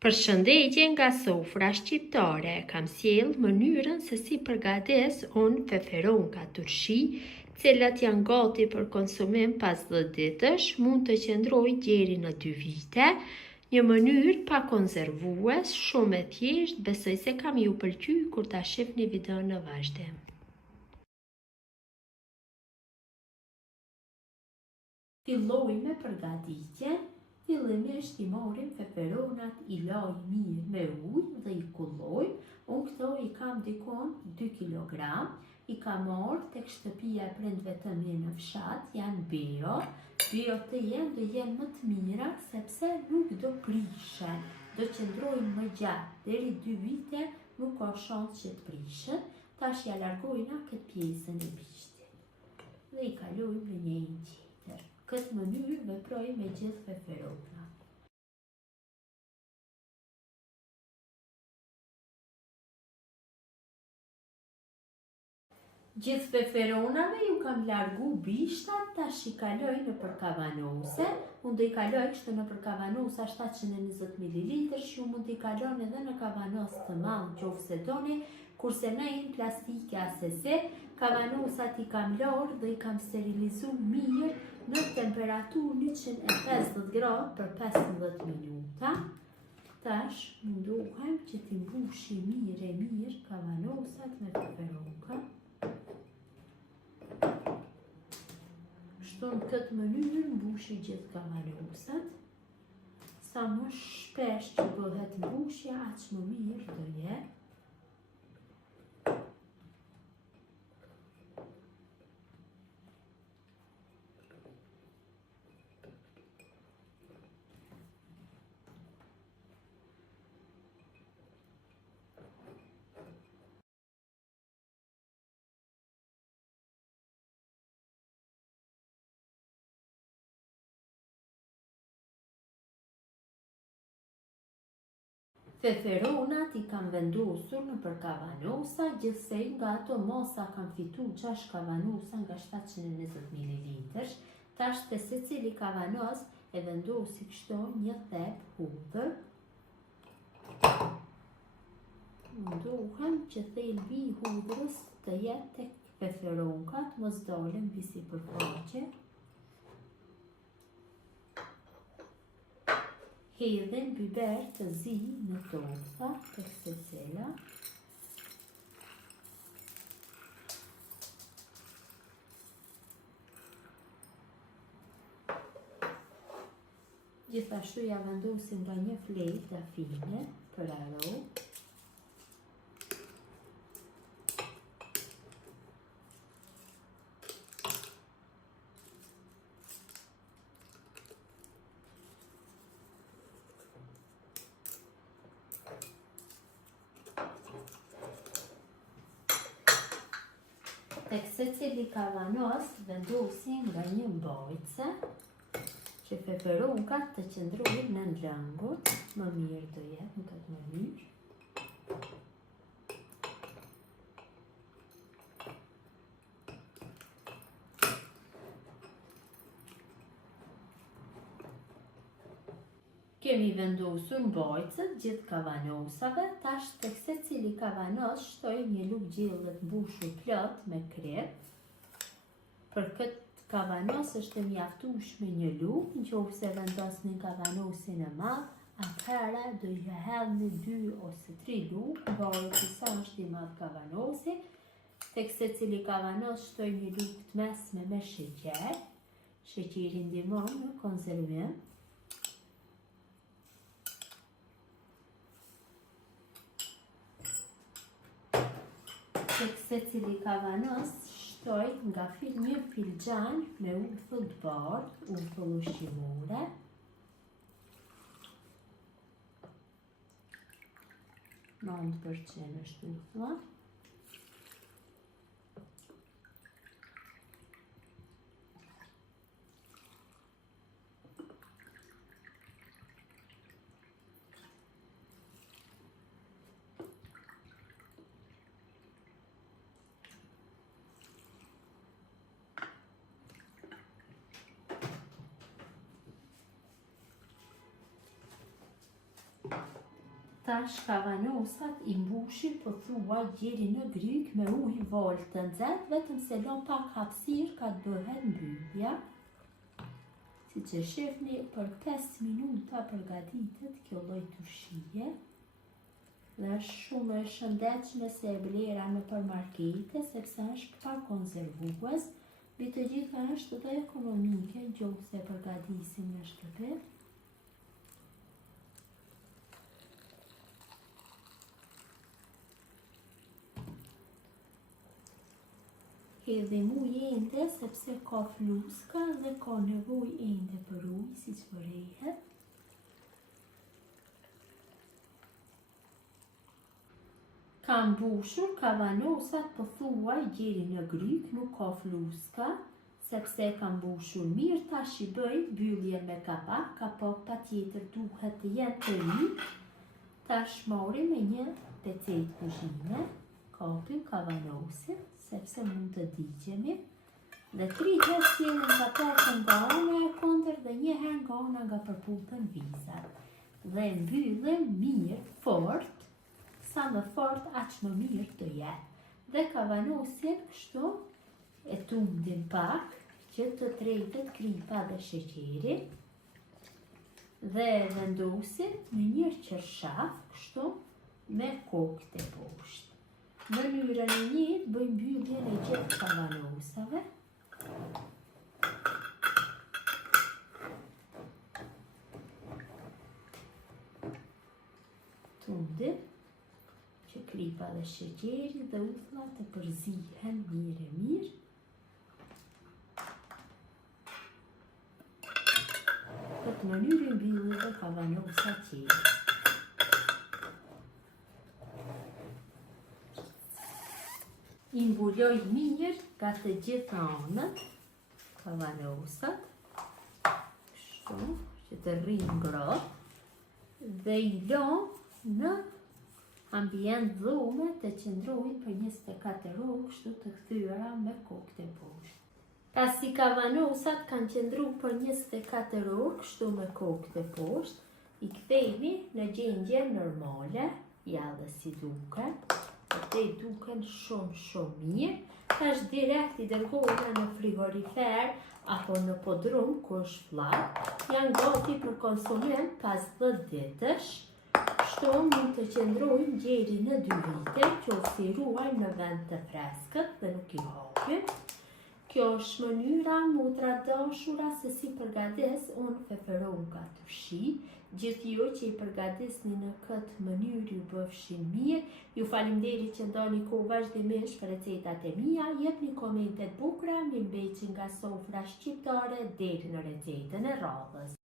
Përshëndetje nga sofra shqiptare, kam sjell mënyrën se si përgatis unë feferonka turshi, cilat janë gati për konsumim pas 10 ditësh, mund të qëndroj deri në 2 vite, një mënyrë pa konservues, shumë e thjeshtë, besoj se kam ju pëlqy kur ta shihni videon në vazhdim. Filloj me përgatitjen. Fillimisht I morim feferonat, I laj mirë me ujë dhe I kulloj. Unë këto I kam dikon 2 kg, I kam marrë tek shtëpia e prindve të mi në fshat, janë bio. Bio të jenë do jenë më të mira sepse nuk do prishen, do qëndrojnë më gjatë, deri 2 vite nuk ka shans që të prishen. Tash ja largojna këtë pjesën e bishtit dhe I kalojmë në njëjin tjetër. Këtë mënyrë veproj me gjithë feferona. Gjithë feferonave ju kam largu bishtat, tash I kaloj në përkavanose. Unë do I kaloj kështu në përkavanosa 720 ml, ju mund t'i kalon edhe në kavanos të madh nëse doni, kurse në një plastike asese, kavanosat I kam larë dhe I kam sterilizu mirë në temperaturë 150 gradë për 15 minuta. Tash mundohem që t'i mbushi mirë kavanosat me feferonka. Kështu në këtë mënyrë mbushi gjithë kavanosat. Sa më shpesh që bëhet mbushja, aq më mirë do jetë. Feferonat I kam vendosur në përkavanosa, gjithsej nga ato masa kam fitu 6 kavanosa nga 720 ml. Tash te secili kavanos e vendosi kështu një thep hudhër. Mundohem që thelbi I hudhrës të jetë tek feferonkat, mos dalën mbi sipërfaqe. Hedhin biber të zi në torta tek secila. Gjithashtu ja vendosim nga një fletë dafine për aromë. Tek secili kavanos vendosim nga një mbajtse që feferonkat të qëndrojnë në lëngur, më mirë do jetë në këtë mënyrë. Kemi vendosur mbajtset gjithë kavanosave, tash tek secili kavanos shtoj një lugë gjelle të mbushur plot me krep. Për këtë kavanos është e mjaftueshme një lugë, nëse vendosni kavanosin e madh, atëherë do I hedhni 2 ose 3 lugë, varet se sa është I madh kavanosi. Tek secili kavanos shtoj një lugë të mesme me sheqer. Sheqeri ndihmon në konservim. Tek secili kavanos shtoj nga një filxhan me uthull të bardhë, uthull ushqimore. Nëntë përqind është uthulla. Tash kavanosat I mbushin pothuaj deri në gryk me ujë volë të nxehtë, vetëm se lën pak hapësirë ka të bëhet mbyllja. Siç e shihni, për 5 minuta përgatitet kjo lloj turshie. Dhe është shumë e shëndetshme se e blera nëpër markete sepse është pa konservues. Mbi të gjitha është dhe ekonomike nëse e përgatisim në shtëpi. Hedhim ujë ende sepse ka fluska dhe ka nevojë ende për ujë siç vërehet. Kam mbushur kavanosat pothuaj deri në gryk, nuk ka fluska, sepse e kam mbushur mirë. Tash I bëj mbylljen me kapak, kapak patjetër duhet të jetë të ri. Tash marrim me një pecetë kuzhine, kapim kavanosin, sepse mund të digjemi, dhe 3 herë sjellin katakun nga ana e kundër dhe 1 herë nga ana nga përputhën vizat. Dhe mbyllim mirë, fort, sa më fort aq më mirë të jetë. Dhe kavanosin kështu e tundim pak që të tregët kripa dhe sheqeri. Dhe vendosim në një qershaf kështu me kokë të poshtë. Në mënyrën e njëjtë bëjmë mbylljen e gjithë kavanosave. Tundim që kripa dhe sheqeri dhe uthulla të përzihen mirë. Këtë mënyrë mbyllim dhe kavanosa tjerë. I mbuloj mirë nga të gjitha anët kavanosat, kështu që të rrinë ngrohtë, dhe I lë në ambient dhume të qëndrojnë për 24 orë, kështu të kthyera me kokë të poshtë. Pasi kavanosat kanë qëndruar për 24 orë, kështu me kokë të poshtë, I kthejmë në gjendje normale, ja dhe si duken. Te duken shumë mirë. Tash direkt I dërgojnë në frigorifer apo në podrum ku është flak. Janë gati për konsumim pas 10 ditësh. Kështu mund të qëndrojnë deri në 2 vite, qoftë I ruajnë në vend të freskët dhe nuk I hapim. Kjo është mënyra motra dashura se si përgatis unë feferonka turshi. Gjithë ju që I përgatisni në këtë mënyrë ju bëfshin mirë. Ju faleminderit që ndani kohë vazhdimisht për recetat e mia. Jepni komentet bukura, mi mbeqin nga sofra shqiptare deri në recetën e radhës.